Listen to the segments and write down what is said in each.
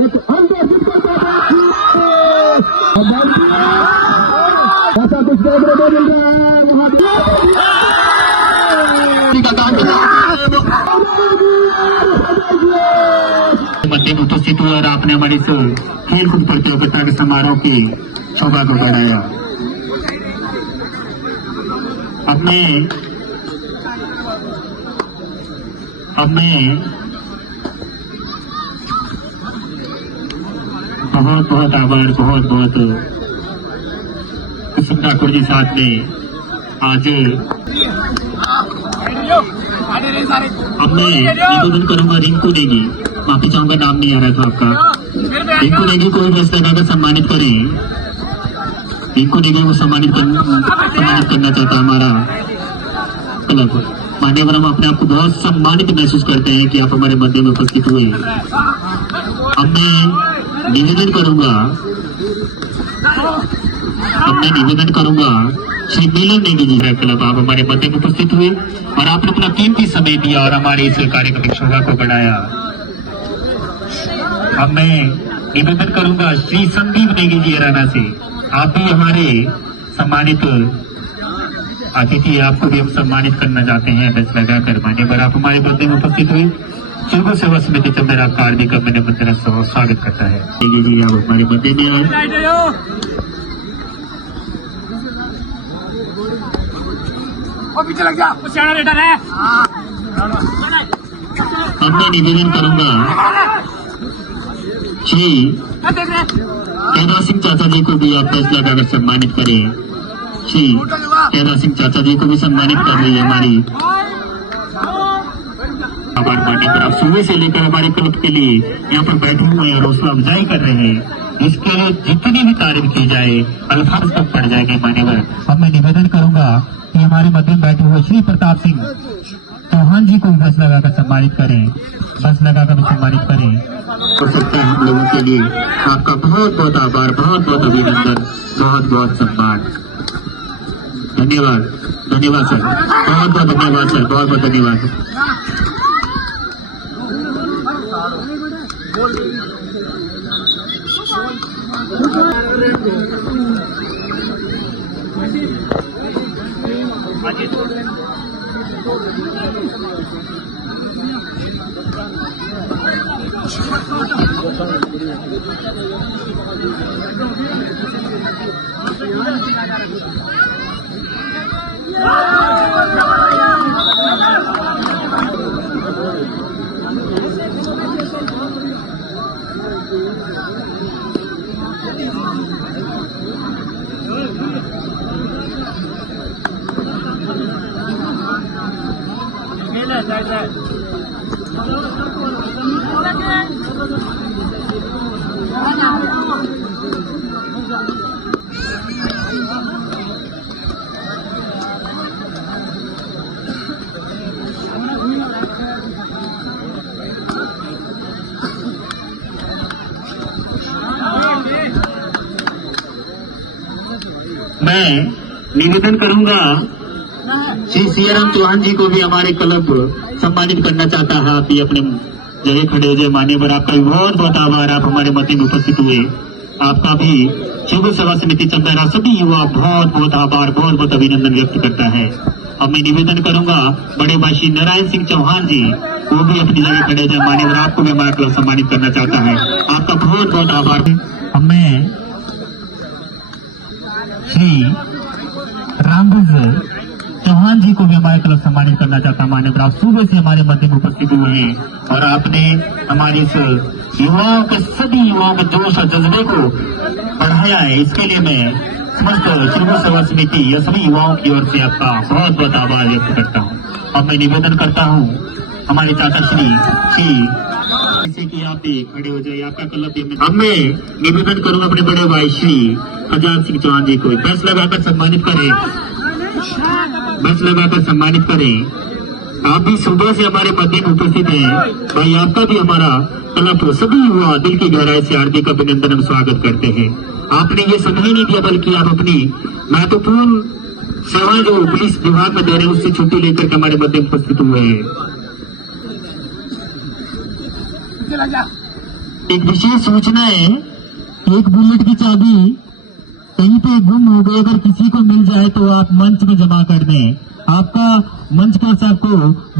मध्य में उपस्थित हुए और आपने हमारी इस खेलकूद प्रतियोगिता के समारोह की शोभा को बढ़ाया। अब मैं बहुत बहुत आभार, बहुत बहुत कुसुम ठाकुर जी साथ में आज अब मैं निवेदन करूंगा रिंकू नेगी, माफी चाहूंगा नाम नहीं आ रहा था आपका। रिंकू नेगी को भी बस लगाकर सम्मानित करें। रिंकू नेगी को सम्मानित करना चाहता हमारा क्लब। मान्यवर, हम अपने आप को बहुत सम्मानित महसूस करते हैं कि आप हमारे मध्य में उपस्थित हुए। अब मैं निवेदन करूंगा श्री मिलन नेगी जी क्लब, आप हमारे मध्य में उपस्थित हुए और आपने अपना कीमती समय दिया और हमारे इस कार्यक्रम की शोभा को बढ़ाया। अब मैं निवेदन करूंगा श्री संदीप नेगी जी हरियाणा से, आप भी हमारे सम्मानित अतिथि, आपको भी हम सम्मानित करना चाहते हैं बस लगाकर। मान्यवर, आप हमारे मध्य में उपस्थित हुए। शिव सेवा समिति चंद्रा कार्मिक मैंने मंदिर स्वागत करता है। नेगी जी आप हमारे मध्य में आए। अब मैं निवेदन करूंगा श्री कैदा सिंह चाचा जी को भी आप पैसा लगाकर सम्मानित करें। श्री कैदा सिंह चाचा जी को भी सम्मानित कर रही है हमारी आभार पार्टी पर। आप सुबह से लेकर हमारे क्लब के लिए यहाँ पर बैठे हुए हैं, हौसला अफजाई कर रहे हैं। इसके लिए जितनी भी तारीफ की जाए अल्फाज तक पड़ जाएंगे। मान्यवर, अब मैं निवेदन करूंगा कि हमारे मध्य में बैठे हुए श्री प्रताप सिंह चौहान जी को भी बस लगाकर सम्मानित करें। बस लगाकर भी सम्मानित करें। हो सकता है हम लोगों के लिए आपका बहुत बहुत आभार, बहुत बहुत अभिनंदन, बहुत बहुत सम्मान। धन्यवाद, धन्यवाद सर, बहुत बहुत धन्यवाद सर, बहुत बहुत धन्यवाद। मैं निवेदन करूंगा श्री सियाराम चौहान जी को भी हमारे क्लब सम्मानित करना चाहता है। आप ये अपने जगह खड़े हो जाए। मान्यवर, आपका भी बहुत बहुत आभार, आप हमारे मध्य में उपस्थित हुए। आपका भी शिव सेवा समिति चंद्रा सभी युवा बहुत बहुत आभार, बहुत बहुत अभिनंदन व्यक्त करता है। अब मैं निवेदन करूंगा बड़े भाई श्री नारायण सिंह चौहान जी, वो भी अपनी जगह खड़े हो जाए। मान्यवर, आपको भी हमारा क्लब सम्मानित करना चाहता है। आपका बहुत बहुत आभार। अब मैं श्री रामभज चौहान जी को भी हमारे तरफ सम्मानित करना चाहता हूं। मान्यवर, आप सुबह से हमारे मध्य में उपस्थित हुए हैं और आपने हमारे इस युवाओं के सभी युवाओं के जोश और जज्बे को बढ़ाया है। इसके लिए मैं समस्त शिव सेवा समिति या सभी युवाओं की ओर से आपका बहुत बहुत आभार व्यक्त करता हूँ। अब मैं निवेदन करता हूँ हमारे चाचा श्री जैसे कि आप भी खड़े हो जाए, आपका क्लब। अब मैं निवेदन करूंगा अपने बड़े भाई श्री आजाद सिंह चौहान जी को बस लगाकर सम्मानित करें। बस लगाकर सम्मानित करें। आप भी सुबह से हमारे मध्य में उपस्थित हैं। भाई, आपका भी हमारा क्लब सभी युवा दिल की गहराई से हार्दिक अभिनंदन हम स्वागत करते हैं। आपने ये समय नहीं दिया, बल्कि आप अपनी महत्वपूर्ण सेवाएं जो पुलिस विभाग में दे रहे हैं उससे छुट्टी लेकर के हमारे मध्य में उपस्थित हुए हैं। एक विशेष सूचना है, एक बुलेट की चाबी कहीं पे गुम हो गई, अगर किसी को मिल जाए तो आप मंच में जमा कर दें। आपका मंच पर से आपको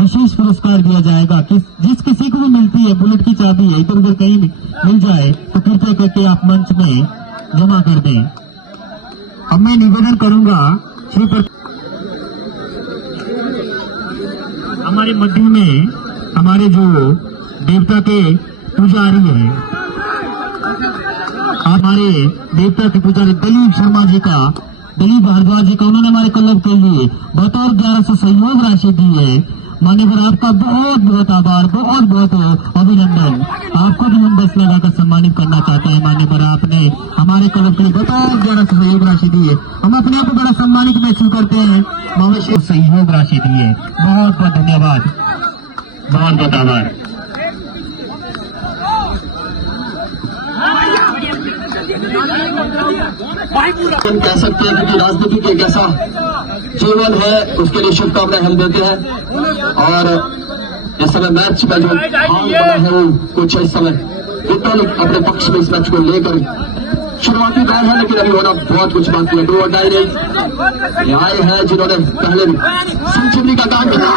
विशेष पुरस्कार दिया जाएगा। जिस किसी को भी मिलती है बुलेट की चाबी इधर उधर कहीं मिल जाए तो कृपया करके आप मंच में जमा कर दें। अब मैं निवेदन करूंगा श्री हमारे मध्य में हमारे जो देवता के पुजारी है, हमारे देवता के पुजारी दिलीप शर्मा जी का, दिलीप भारद्वाज जी का, उन्होंने हमारे क्लब के लिए बतौर 1100 सहयोग राशि दी है। मान्यवर आपका बहुत बहुत आभार, बहुत बहुत अभिनंदन। आपको भी हम 10 लगाकर सम्मानित करना चाहते हैं। मान्यवर आपने हमारे क्लब के लिए बतौर 1100 सहयोग राशि दी है। हम अपने आप को बड़ा सम्मानित महसूस करते हैं। भविष्य सहयोग राशि दी है, बहुत बहुत धन्यवाद, बहुत बहुत आभार। हम कह सकते हैं कि राजनीति के कैसा जीवन है उसके लिए शुभकामनाएं हम देते हैं। और इस समय मैच में जो हाल बना है वो कुछ इस समय इतना लोग अपने पक्ष में इस मैच को लेकर शुरुआती दौर है, लेकिन अभी होना बहुत कुछ बाकी है। 2 डायरेक्ट ये आए हैं जिन्होंने पहले सेंचुरी का काम किया।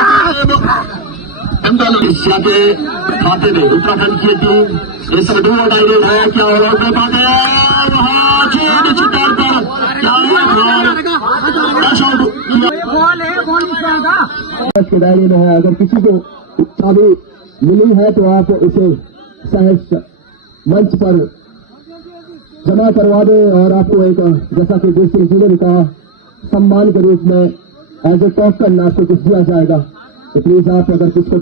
एशिया के खाते में उत्तराखंड की टीम इस समय 2 डायरेक्ट है, क्या और पाते हैं के दायरे में है। अगर किसी को चाबी मिली है तो आप उसे सहज मंच पर जमा करवा दें और आपको एक, जैसा कि देश जीवन का सम्मान के रूप में एज ए टोकन आपको कुछ दिया जाएगा। तो प्लीज आप अगर किसको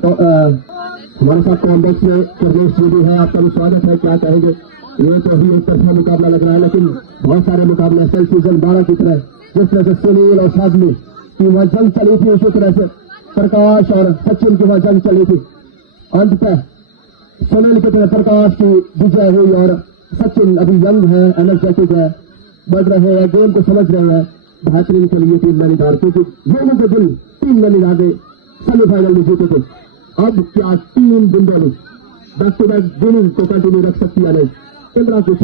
हमारे साथ कॉम्बैक्स में प्रदेश जी भी है, आपका भी स्वागत है। क्या कहेंगे, ये तो अभी एक तरफा मुकाबला लग रहा है, लेकिन बहुत सारे मुकाबले सेल सीजन 12 की तरह जिस तरह से सुनील और साधनी की वह जंग चली थी, उसी तरह से प्रकाश और सचिन की वह जंग चली थी। अंततः सुनील की तरह प्रकाश की विजय हुई और सचिन अभी यंग है, एनर्जेटिक है, बढ़ रहे हैं, गेम को समझ रहे हैं। बेहतरीन के लिए टीम में निधार, क्योंकि लोगों के दिल टीम में निधार सेमीफाइनल में जीते थे। अब क्या team Bundeli back to back gaming को कंटिन्यू रख सकती है? नहीं, पंद्रह कुछ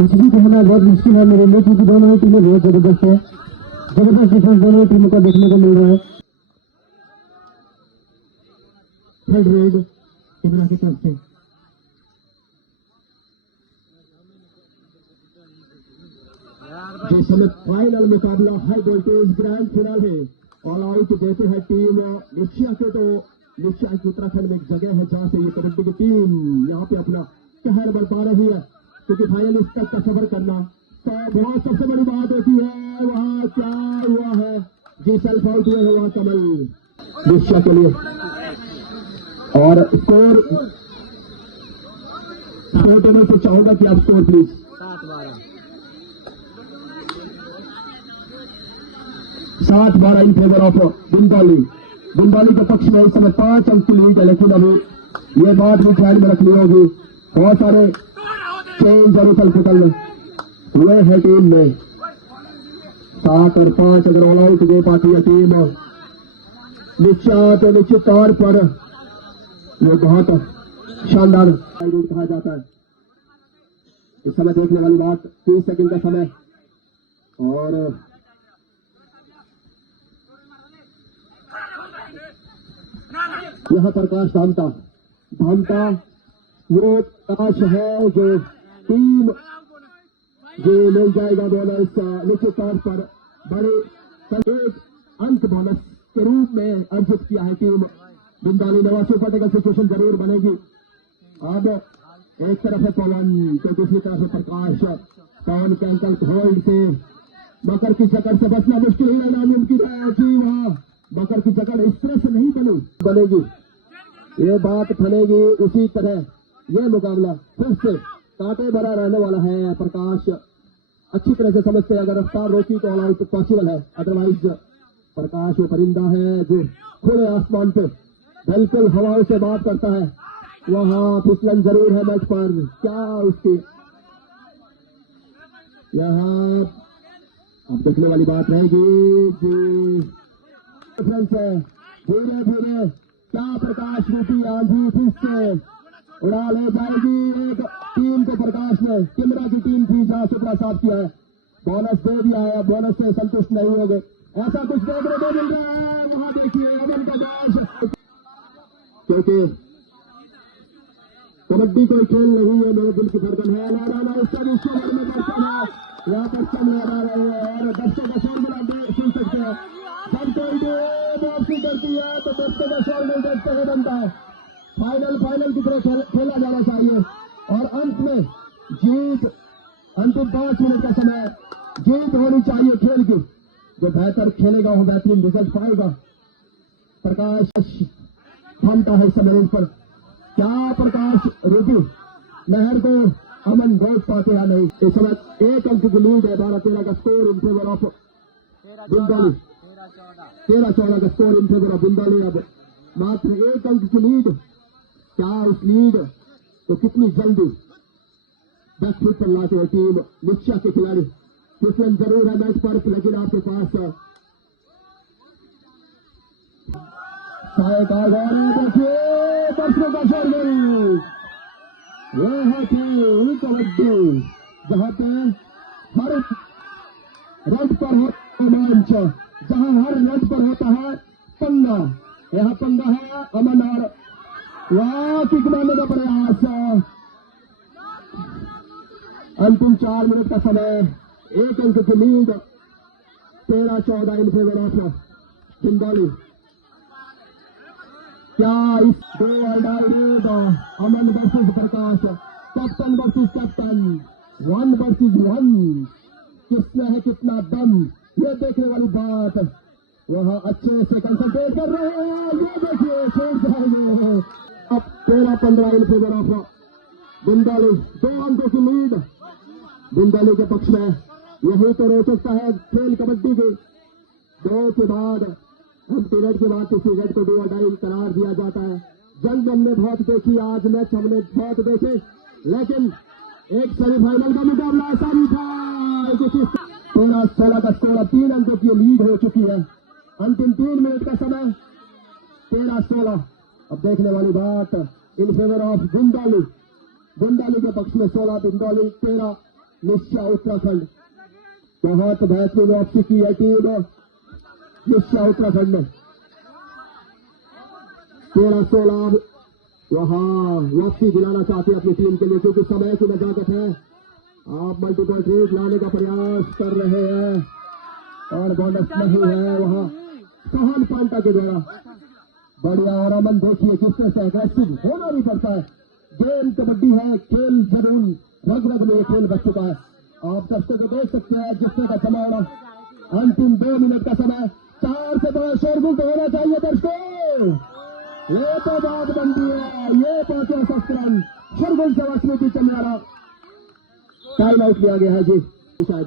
इसलिए कहना बहुत मुश्किल है मेरे लिए, क्योंकि दोनों ही टीमें बहुत जबरदस्त है। जबरदस्त डिफेंस दोनों ही टीमों का देखने को मिल रहा है। थर्ड रेड कैमरा की तरफ से जैसे फाइनल मुकाबला high voltage grand finale all out देते हैं टीम निश्चय के। तो निश्चय की उत्तराखंड में एक जगह है जहां से ये कबड्डी की टीम यहाँ पे अपना कहर बरपा रही है, क्योंकि फाइनलिस्ट तक का सफर करना तो बहुत सबसे बड़ी बात होती है। वहां क्या हुआ है जी, सेल्फ आउट हुए हैं वहां कमल निश्चय के लिए। और स्कोर देने से चाहूंगा कि आप score please 7-12 in favour of Bundali. Bundali के पक्ष में इस समय 5 अंक की लीड है, लेकिन अभी ये बात भी ख्याल में रखनी होगी, बहुत सारे चेंज और उथल पुथल हुए हैं टीम में। 7 और 5 अगर ऑल आउट दे पाती है टीम निश्चित निश्चित तौर पर वो बहुत शानदार कहा जाता है। इस समय देखने वाली बात 30 सेकंड का समय और यह प्रकाश धामता वो प्रकाश है जो टीम जो मिल जाएगा बोनस निश्चित तौर पर बड़े अंक बोनस के रूप में अर्जित किया है टीम बुंदाली। 89 पते का सिचुएशन जरूर बनेगी। अब एक तरफ है पवन तो दूसरी तरफ है प्रकाश। पवन के अंकल होल्ड से मकर की जकड़ से बचना मुश्किल है, नामुमकिन है कि वहां मकर की जकड़ इस तरह से नहीं बनेगी, ये बात फलेगी उसी तरह। यह मुकाबला फिर से कांटे भरा रहने वाला है। प्रकाश अच्छी तरह से समझते हैं, अगर रफ्तार रोकी तो ऑल आउट पॉसिबल है, अदरवाइज प्रकाश वो परिंदा है जो खुले आसमान पे बिल्कुल हवाओं से बात करता है। वहां फिसलन जरूर है मैच पर, क्या उसकी यहाँ अब देखने वाली बात रहेगी है। धीरे धीरे क्या प्रकाश रूपी आंधी फिर से उड़ा ले जाएगी एक टीम को। प्रकाश ने किमरा की टीम थी जहां सुपरा साफ किया है, बोनस दे दिया है, बोनस से संतुष्ट नहीं हो गए। ऐसा कुछ देखने को मिल रहा है वहां, देखिए अमन का जोश, क्योंकि कबड्डी कोई खेल नहीं है, मेरे दिल की धड़कन है। ना इसका भी शोर में दर्शन है, यहाँ पर सब लगा रहे हैं और दर्शकों का शोर बुला सुन सकते हैं। जब कोई वापसी करती है तो दर्शकों का शोर नहीं देखते हुए बनता है। फाइनल की तरह खेला जाना चाहिए और अंत में जीत, अंतिम 5 मिनट का समय, जीत होनी चाहिए खेल की। जो बेहतर खेलेगा वो बेहतरीन रिजल्ट पाएगा। प्रकाश थमता है समय पर, क्या प्रकाश रुकी नहर को अमन रोक पाते या नहीं। इस समय 1 अंक की लीड है, 12-13 का स्कोर इन फेवर ऑफ बिंदौली, 13-14 का स्कोर इन फेवर ऑफ बिंदौली। अब मात्र 1 अंक की लीड, क्या उस लीड तो कितनी जल्दी 10 फीट पर लाते हैं टीम निश्चा के खिलाड़ी। किस्मत जरूर है मैच पर, लेकिन आपके पास देखिए दर्शकों का शोर गई। ये है कि कबड्डी जहां पे हर रथ पर हो रोमांच, जहां हर रथ पर होता है पंगा। यहाँ पंगा है अमन और वाह किक मारने का प्रयास। अंतिम 4 मिनट का समय, 1 अंक की लीड, 13-14 इन फेवर ऑफ बिंदौली। क्या इस 2 लीड अमन वर्सेस प्रकाश, कैप्टन वर्सेस कैप्टन, 1 वर्सेस 1, किसमें है कितना दम, ये देखने वाली बात। वहां अच्छे से कंसंट्रेट कर रहे हैं, ये देखिए छोड़ जाएंगे। अब 13-15 इन फेवर ऑफ बिंदौली, 2 अंकों की लीड बिंदौली के पक्ष में। यही तो रोचकता है खेल कबड्डी के। 2 के बाद पीरियड के बाद किसी रेड को डू और डाई करार दिया जाता है। जंग हमने बहुत देखी, आज मैच हमने बहुत देखे, लेकिन एक सेमीफाइनल का मुकाबला ऐसा नहीं था। 13-16 का स्कोर, 3 अंकों की लीड हो चुकी है। अंतिम 3 मिनट का समय, 13-16। अब देखने वाली बात इन फेवर ऑफ बिंदौली, बिंदौली के पक्ष में 16, बिंदौली 13, निश्चा उत्तराखंड। बहुत बेहतरीन वापसी की है टीम निश्चा उत्तराखंड ने। 13-16 वहां वापसी दिलाना चाहते हैं अपनी टीम के लिए, क्योंकि समय की नजाकत है। आप मल्टीपल ट्रेड लाने का प्रयास कर रहे हैं और बोनस नहीं है वहां सहन पांटा के द्वारा। बढ़िया और अमन देखिए किस तरह से एग्रेसिव होना भी पड़ता है। गेम कबड्डी है, खेल जरूर रग रग में ये खेल बच चुका है। आप दर्शकों को देख सकते हैं जिससे का समय होना। अंतिम 2 मिनट का समय, 4 से बड़ा शोरगुल तो होना चाहिए दर्शकों। ये तो बात बनती है, ये 5वां शस्त्रन शोरगुल से स्मृति चंद्रा टाइम आउट लिया गया है जी। शायद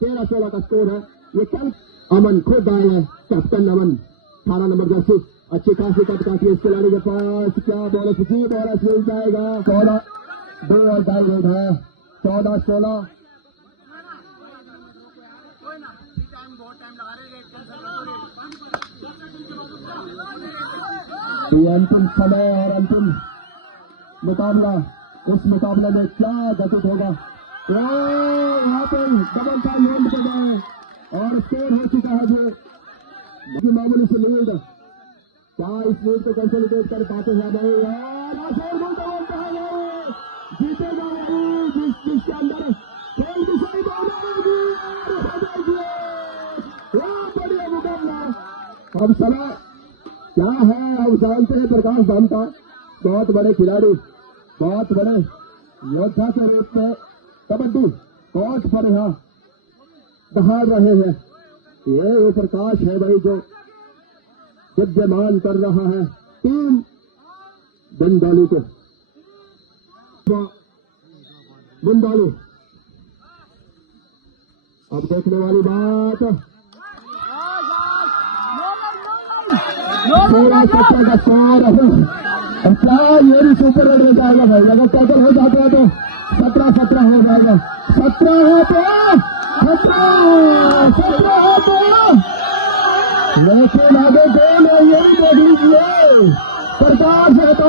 13-16 का स्कोर है। ये कल अमन खुद आए हैं, कैप्टन अमन 18 नंबर जर्सी, अच्छी खासी कट काटी इस खिलाड़ी के पास। क्या बोनस जी, बोनस मिल जाएगा। 14 2 और डाई रेड है, 14-16। ये अंतिम समय और अंतिम मुकाबला, इस मुकाबले में क्या गतित होगा। यहाँ पर डबल टाइम एंड पे गए और स्कोर हो चुका है जो मामूली से लीड। क्या इस लीड को कंसोलिडेट कर पाते हैं नहीं यार। जीतेगा नहीं जिसके अंदर खेल की सही बढ़िया मुकाबला। अब समय क्या है, अब जानते हैं प्रकाश दामता बहुत बड़े खिलाड़ी, बहुत बड़े योद्धा के रूप में कबड्डी कोच पर यहाँ दहाड़ रहे हैं। ये वो प्रकाश है भाई जो विद्यमान कर रहा है टीम बिंदौली को। बिंदौली अब देखने वाली बात, 16-17 का स्कोर। क्या ये भी सुपर रन हो जाएगा भाई, अगर टोटल हो जाता है तो 17-17 हो जाएगा। 17 हो तो लेकिन आगे गोल है, यही देख लीजिए प्रकाश है का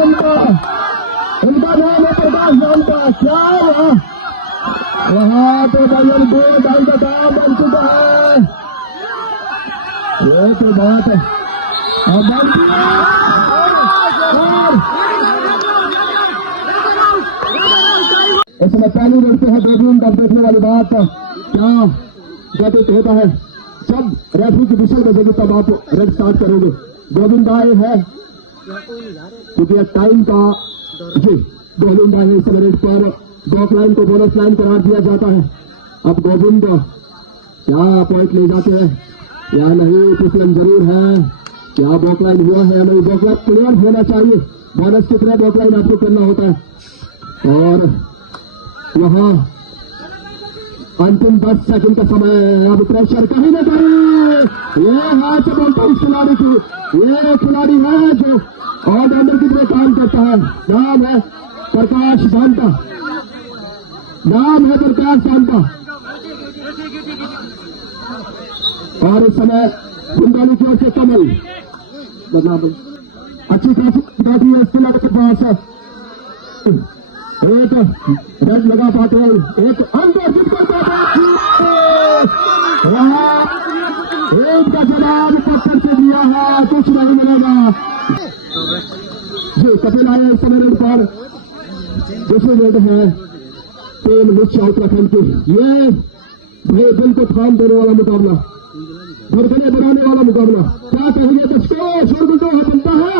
वहाँ तो भाई दो ढाई का काम बन चुका है। ये तो बात है। इसमें पहली लड़ते हैं गोविंद। अब देखने वाली बात क्या घटित होता है। जब रेफरी की विशल बजेगी तब आप रेड स्टार्ट करोगे। गोविंद आए है क्योंकि टाइम का जी गोविंद आए इस रेड पर ब्लॉक लाइन को बोनस लाइन करार दिया जाता है। अब गोविंद क्या पॉइंट ले जाते हैं या नहीं, पिछलन जरूर है। क्या ब्लॉक लाइन हुआ है या नहीं, ब्लॉक लाइन क्लियर होना चाहिए। बोनस कितना ब्लॉक लाइन आपको करना होता है। और वहां अंतिम 10 सेकंड का समय। अब प्रेशर कहीं ना कहीं ये है से बोलता हूं खिलाड़ी की। ये खिलाड़ी है जो ऑलराउंडर की तरह काम करता है। नाम है प्रकाश शांता। नाम है प्रकाश शांता। और इस समय गुंदानी की ओर से कमल अच्छी काफी है के पास एक रेड लगा पाते हैं। एक अंदर एक का जवाब पत्थर से दिया है, कुछ नहीं मिलेगा। जी कपिल आए इस समय रेड पर। दूसरे रेड है टीम निश्चय उत्तराखंड की। ये भाई दिल को थाम देने वाला मुकाबला, धड़कने बनाने वाला मुकाबला। क्या कहेंगे दर्शकों, शोरगुल बनता है।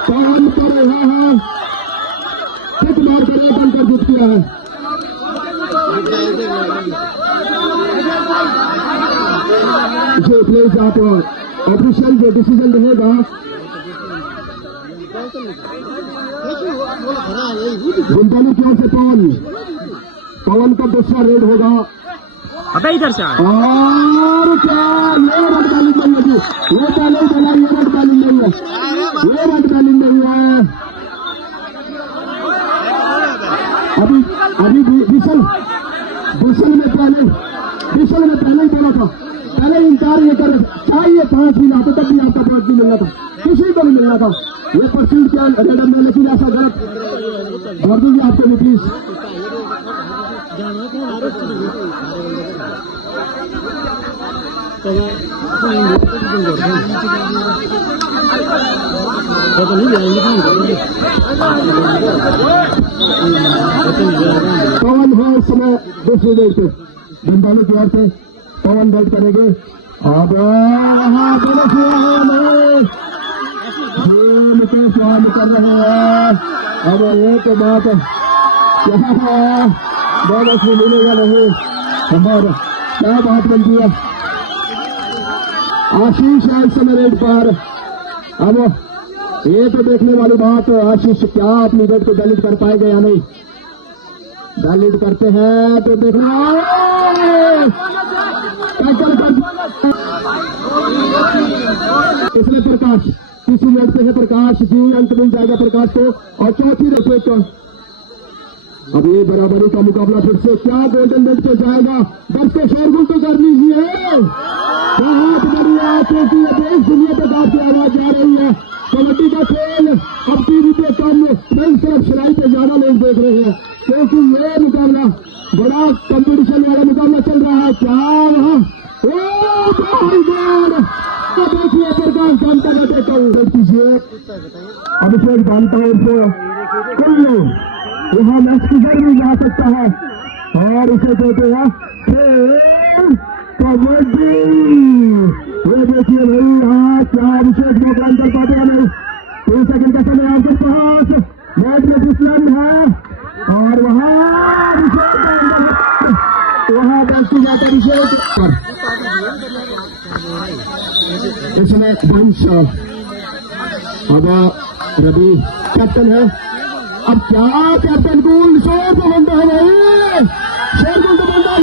काम कर रहा है, किक मार कर बनकर जीत किया है। जो प्लेस आप ऑफिशियल जो डिसीजन रहेगा गुंदानी की ओर से पवन का दूसरा रेड होगा। अबे इधर से और क्या ये रेड बैलिंग नहीं है। ये बैलिंग बना, ये रेड बैलिंग नहीं है, ये रेड बैलिंग नहीं है। अभी विशल में पहले ही बोला था, पहले इनकार ये कर चाहिए 5 भी ना तो तब भी आपका 5 भी मिलना था, किसी को नहीं मिलना था। ये परसेंट क्या रेडर में, लेकिन ऐसा गलत भर दूंगी आपके नीतीश। पवन है इस समय दूसरी रेड पे। गुंदानी की ओर से पवन बैट करेंगे। अब मुकेश वहां निकल रहे हैं। अब ये तो बात क्या है, बोनस भी मिलेगा नहीं। हमारा क्या बात बनती है। आशीष है इस समय रेड पर। अब ये तो देखने वाली बात, आशीष क्या अपनी रेड को डिलीट कर पाएगा या नहीं। डिलीट करते हैं तो देखना इसमें प्रकाश तीसरी रेड पे है। प्रकाश जी अंत मिल जाएगा प्रकाश को। और चौथी रेड को अब ये बराबरी का मुकाबला फिर से क्या गोल्डन रेड पे जाएगा। बस के शोरगुल तो कर लीजिए। बहुत बढ़िया, क्योंकि देश दुनिया पे काफी आवाज आ रही है। कबड्डी का खेल अब टीवी पे कम, कई तरफ सिलाई पे ज्यादा लोग देख रहे हैं, क्योंकि ये मुकाबला बड़ा कंपटीशन वाला मुकाबला चल रहा है। क्या वहां देखिए प्रकाश जानता देता हूँ कीजिए। अभिषेक जानता हूँ कुल्लू वहां मैच किधर भी जा सकता है। और इसे कहते हैं कबड्डी। ये देखिए भाई, हाँ क्या अभिषेक मौका कर पाते हैं नहीं। 3 सेकंड का समय आपके पास। मैच में फिसलन है और वहां बैठती जाता अभिषेक। इसमें वंश अब रवि कैप्टन है। अब क्या कैप्टन कूल शोर को बनता है भाई, शोर को बनता है।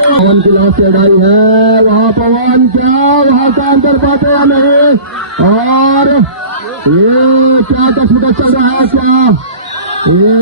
पवन की लास्ट लड़ाई है। वहां पवन क्या वहां काम कर पाते या नहीं। और ये क्या कसम चल रहा है क्या ये